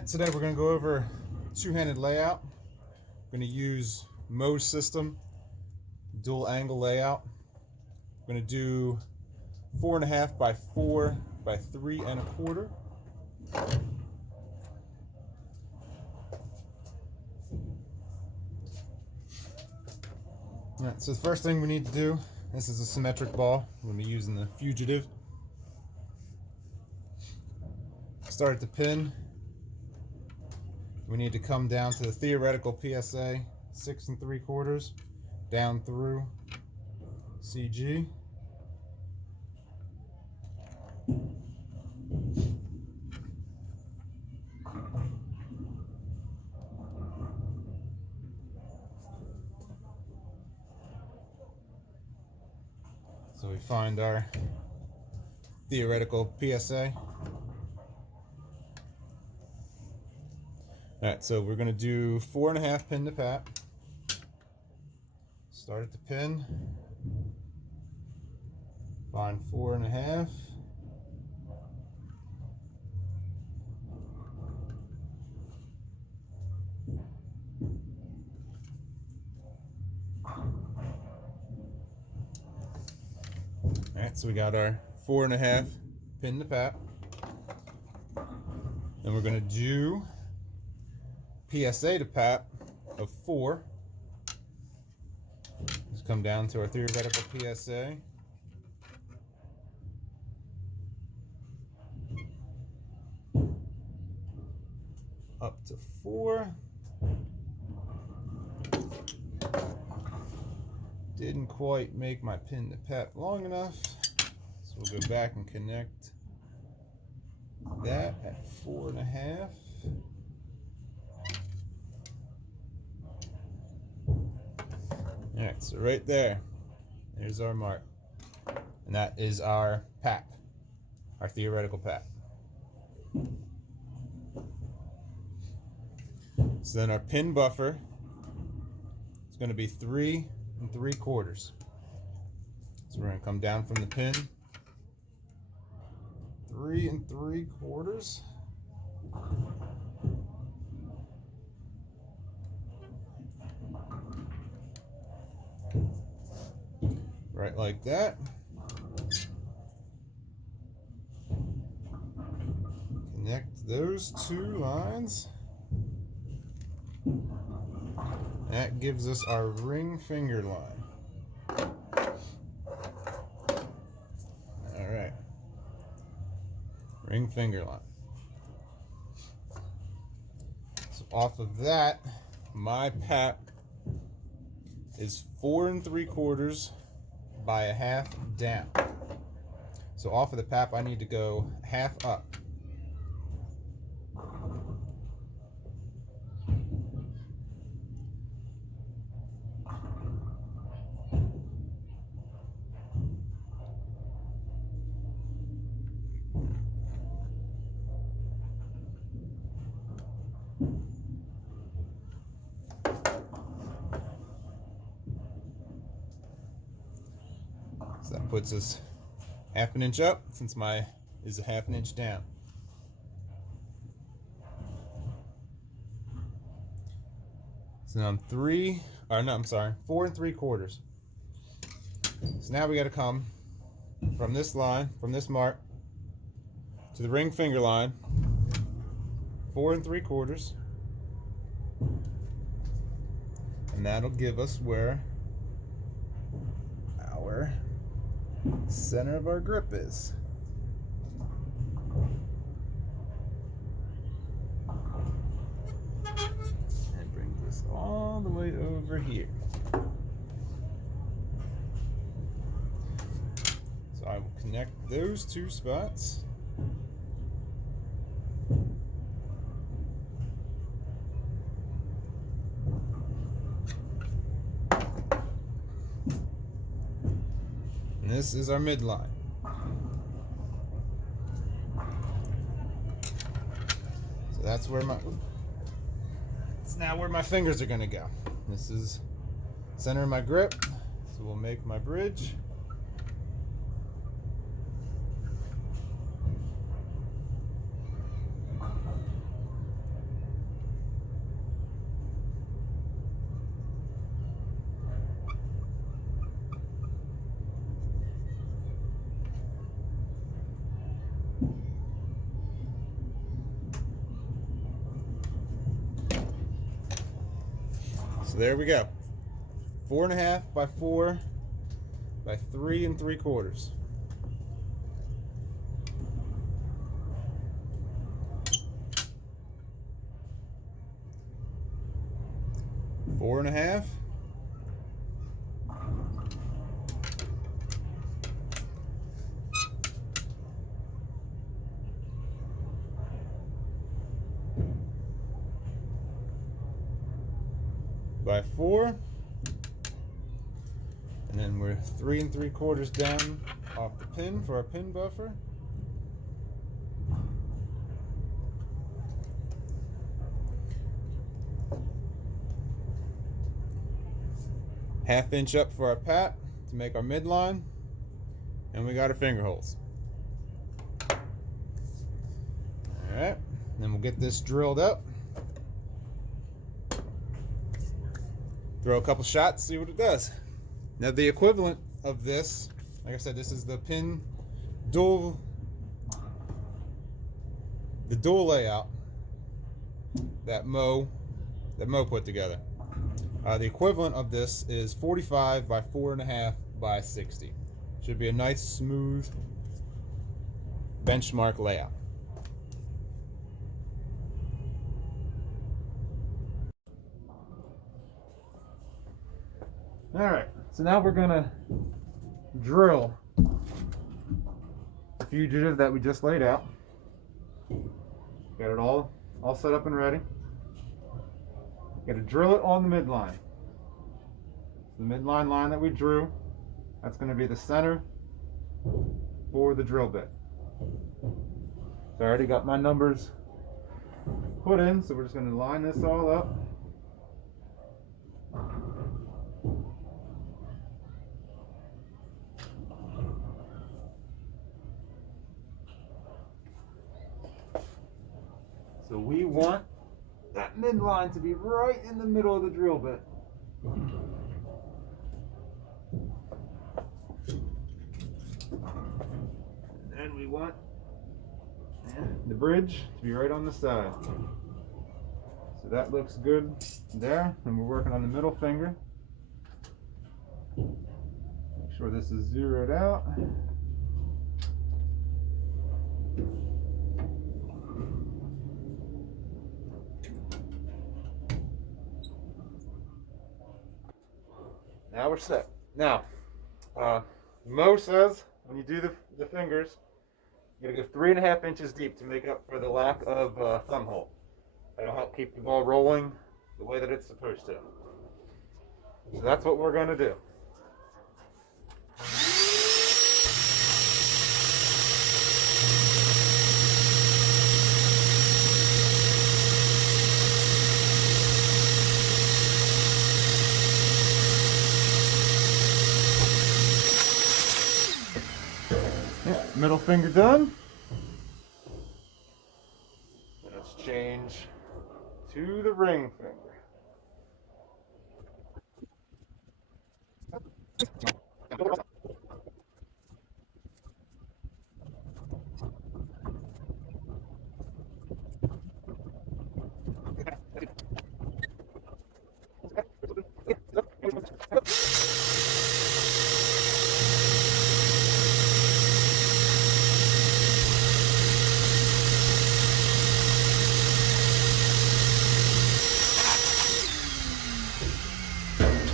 Alright, today we're going to go over two-handed layout. We're going to use Mohs system, dual angle layout. We're going to do 4.5 by 4 by 3.25. Alright, so the first thing we need to do, this is a symmetric ball. We're going to be using the Fugitive. Start at the pin. We need to come down to the theoretical PSA 6 3/4 down through CG. So we find our theoretical PSA. Alright, so we're going to do 4.5 pin to pat. Start at the pin. Find 4.5. Alright, so we got our 4.5 pin to pat. Then we're going to do PSA to pat of 4. Just come down to our theoretical PSA. Up to 4. Didn't quite make my pin to pat long enough, so we'll go back and connect that at 4.5. Alright, so right there's our mark. And that is our pat, our theoretical pat. So then our pin buffer is going to be 3 3/4. So we're going to come down from the pin, 3 3/4. Right like that. Connect those two lines. That gives us our ring finger line. Alright. Ring finger line. So off of that, my pat is 4 3/4 by 1/2 down. So off of the pap, I need to go 1/2 up. So that puts us 1/2 inch up, since my is 1/2 inch down. So now I'm 4 3/4. So now we got to come from this line, from this mark, to the ring finger line, 4 3/4, and that'll give us where our center of our grip is. And bring this all the way over here. So I will connect those two spots. And this is our midline. So that's where it's now where my fingers are going to go. This is center of my grip. So we'll make my bridge. there we go. 4.5 by 4 by 3 3/4. Four and a half. By 4. And then we're 3 3/4 down off the pin for our pin buffer. Half inch up for our pat to make our midline, and we got our finger holes. Alright, then we'll get this drilled up. Throw a couple shots, see what it does. Now the equivalent of this, like I said, this is the pin dual, the dual layout that Mo put together. The equivalent of this is 45 by 4.5 by 60. Should be a nice smooth benchmark layout. Alright, so now we're gonna drill the fugitive that we just laid out. Got it all set up and ready. Got to drill it on the midline. The midline line that we drew, that's going to be the center for the drill bit. So I already got my numbers put in, so we're just going to line this all up. So we want that midline to be right in the middle of the drill bit. And then we want the bridge to be right on the side. So that looks good there, and we're working on the middle finger. Make sure this is zeroed out. Now we're set. Now, Mo says when you do the fingers, you gotta go 3.5 inches deep to make up for the lack of thumb hole. That'll help keep the ball rolling the way that it's supposed to. So that's what we're gonna do. Middle finger done. Let's change to the ring finger.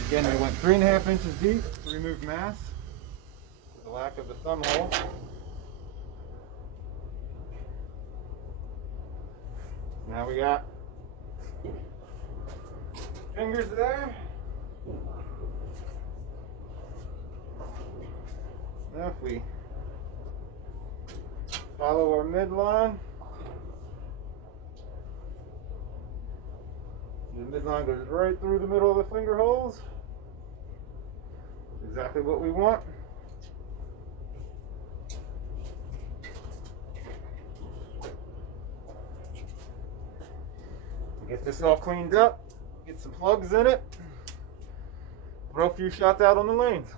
Again, we went 3.5 inches deep to remove mass with the lack of the thumb hole. Now we got fingers there. Now if we follow our midline, the midline goes right through the middle of the finger holes. Exactly what we want. Get this all cleaned up, get some plugs in it, throw a few shots out on the lanes.